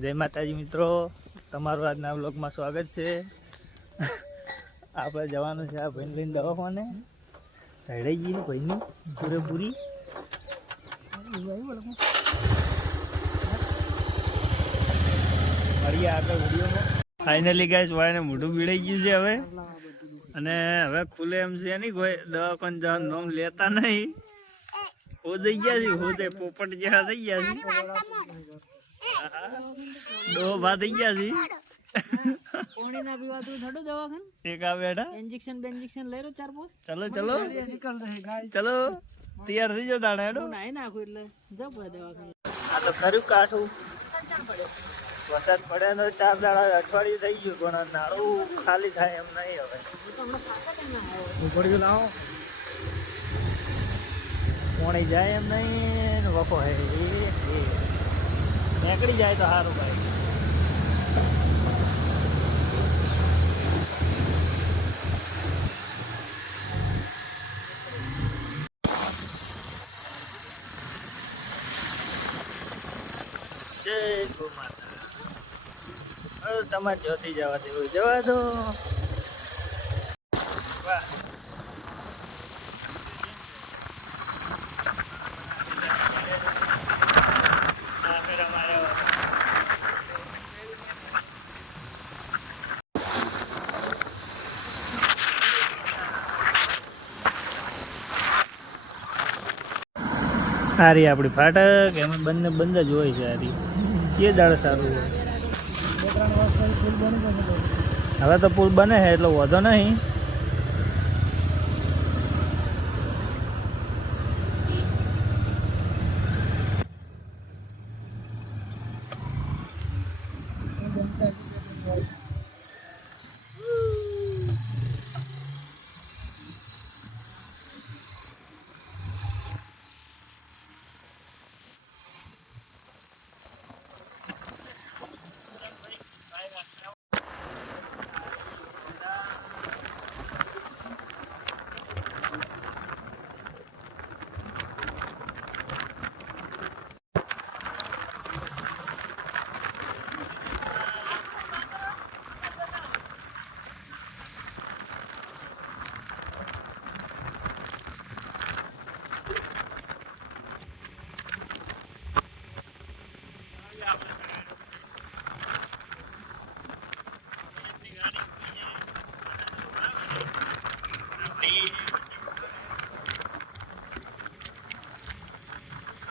જય માતાજી મિત્રો, તમારું આજના વ્લોગમાં સ્વાગત છે. આપણે જવાનું છે આ ભાઈને લઈને દવાખાને. ચડાઈ ગઈ ભાઈની પૂરેપૂરી. મળીએ આગળ વિડીયોમાં. ફાઇનલી ગાઈસ વાયને મોઢું બીડાઈ ગયું છે હવે, અને હવે ખુલે એમ છે નહીં. કોઈ દવાખાને જવાનું નામ લેતા નહીં. હો દઈ ગયા છે, હો દે પોપટ જેવા થઈ ગયા છે. દો ભા થઈ ગયા છે. પાણી ના પીવાતું થડું દવાખાન એક આ બેઠા इंजेक्शन લઈ લો 4-5. ચલો ચલો ચલો તૈયાર થઈ જાવ તાણે હેડો. નાઈ નાખું એટલે જપ દવાખાન. આ તો ખરું કાઠું વરસાદ પડે તો 4 દાડા અઠવાડિયું થઈ ગયું, પણ નાળું ખાલી થાય એમ નહીં. હવે ઉપડ્યું લાવો પોણી જાય એમ નહીં. વખો હે નીકળી જાય તો સારું ભાઈ. જય ગો માતા. તમારે જોતી જવા દેવું જવા દો. વાહ સારી આપણી ફાટક એમાં બંધ જ હોય છે. સારી એ દાડે સારું હોય. હવે તો પુલ બને છે એટલો વધો નહીં.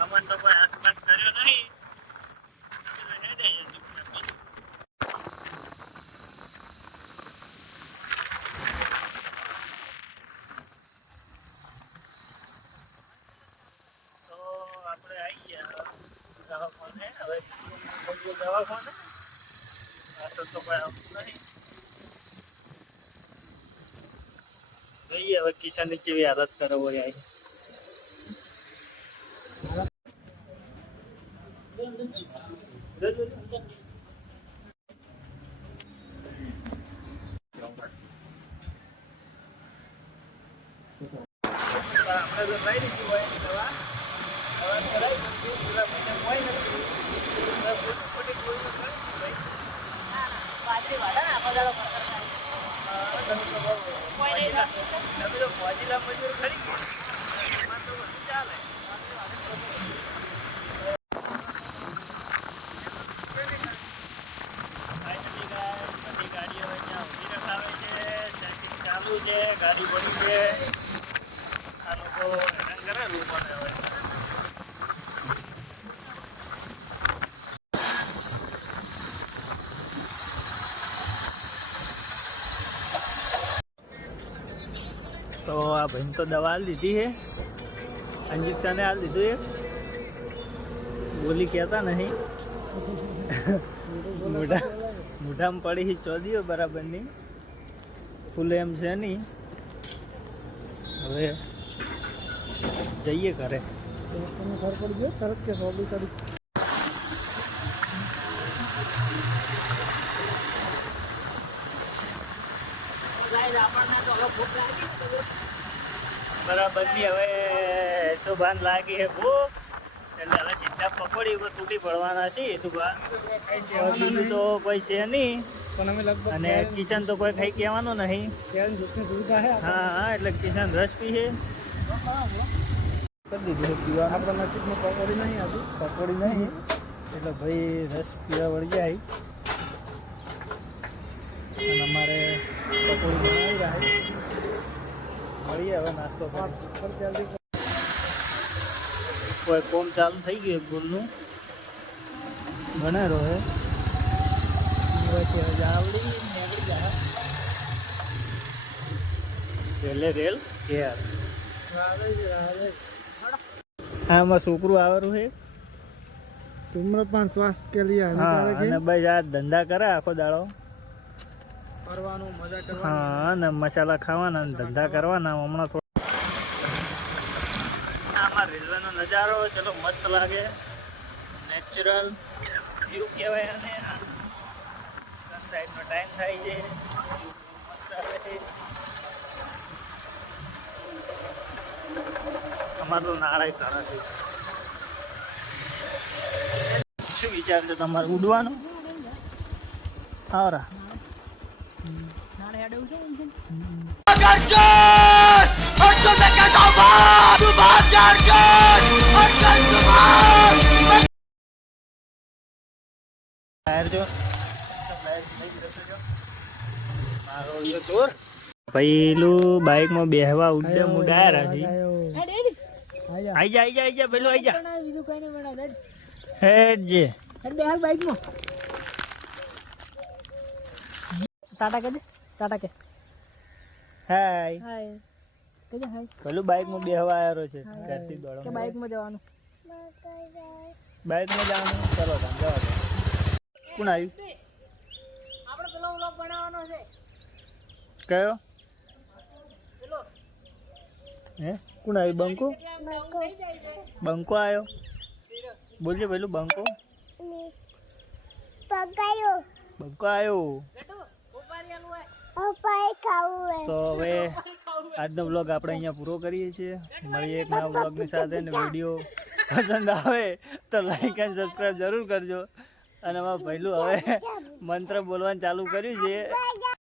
અમન તો કોઈ આસપાસ કર્યો નહીં. તો આપણે આવી ગયા દવાખાને. હવે દવાખાને અસર તો કોઈ આવતું નહીં. જોઈએ હવે કિસાનની કેવી હાલત કરે હોય. આવી આપણે તો લઈ લીધું હોય દવા. દવા કરાવી દીધું. પૂરા મહિને કોઈ નથી. તમે તો મોજીલા મજૂર ખરી ગયા. એમાં તો બધું ચાલે. બધી ગાડીઓ અહીંયા ઊભી રખાવે છે. ચેકિંગ ચાલુ છે. ગાડી બની છે. આ લોકો હેરાન કરે લોકોને. હવે તો આ ભાઈને તો દવા લીધી છે, ઇન્જેક્શન આ લીધું છે. બોલી કહેતા નહીં. મોઢામાં પડી ચોદીઓ બરાબરની ફૂલે એમ છે નહીં. હવે જઈએ ઘરે. ખબર પડી ગયો તરત કે સોબી ચડી. બરાબરની હવે તો ભાન લાગી છે ભૂખ. એટલે હવે સીધા પકોડી ઉપર તૂટી પડવાના છે એ તો બીજું તો કોઈ છે નહીં. પણ અમે લગભગ અને કિશન તો કોઈ ખાઈ કહેવાનું નહીં. કેરન જ્યુસની સુવિધા છે હા હા, એટલે કિશન રસ પીએ કરી દીધું છે પીવા. આપણા નજીકમાં પકોડી નહીં હતી. પકોડી નહીં એટલે ભાઈ રસ પીવા વળી જાય. અને અમારે પકોડી બનાવી રહ્યા છે. મળીએ હવે નાસ્તો કરી. કોઈ કોમ ચાલુ થઈ ગયું એક ગુલનું બનાવ્યો હે. આવડી નીકળી જાય રેલે રેલ ઘેર. હા, આમાં છોકરું આવેલું છે. ધૂમ્રપાન સ્વાસ્થ્ય કે લીએ હા, અને બસ આ ધંધા કરે આખો દાડો. ફરવાનું, મજા કરવાની. હા, અને મસાલા ખાવાના અને ધંધા કરવાના. હમણાં થોડું આમાં રેલવેનો નજારો ચલો મસ્ત લાગે. નેચરલ વ્યૂ કહેવાય. અને સનસાઇડનો ટાઈમ થાય છે. મસ્ત આવે છે. અમારે તો નાળાય ઘણા છે. શું વિચાર છે તમારે ઉડવાનો? આવરા નાળે હેડવું છે એમ છે. પેલું બાઈકમાં બેહવા ઉડાયા છે. આઈ જા પેલું આઈ જા. બીજું કઈ નહીં બનાવ. હેડ જે હેડ બેહાર બાઈકમાં. ટાટા કે દે. ટાટા કે. હાય હાય. કે દે હાય. પેલું બાઈકમાં બેહવા આવ્યો છે. ઘરથી કે દોડો બાઈકમાં જવાનું. બાઈકમાં જવાનું. ચલો તમે જવા દો. કોણ આવ્યું? આપણે પેલો વ્લોગ બનાવવાનો છે. કયો? પેલો હે કોણ આવ્યું? બંકો? બંકો આવ્યો? બોલજો પેલું બંકો. બંકો આવ્યો. તો હવે આજનો વ્લોગ આપણે અહીંયા પૂરો કરીએ છીએ. મળીએ એક નવા વ્લોગની સાથે. અને વિડીયો પસંદ આવે તો લાઈક એન્ડ સબસ્ક્રાઈબ જરૂર કરજો. અને અમારા પહેલું હવે મંત્ર બોલવાનું ચાલુ કર્યું છે.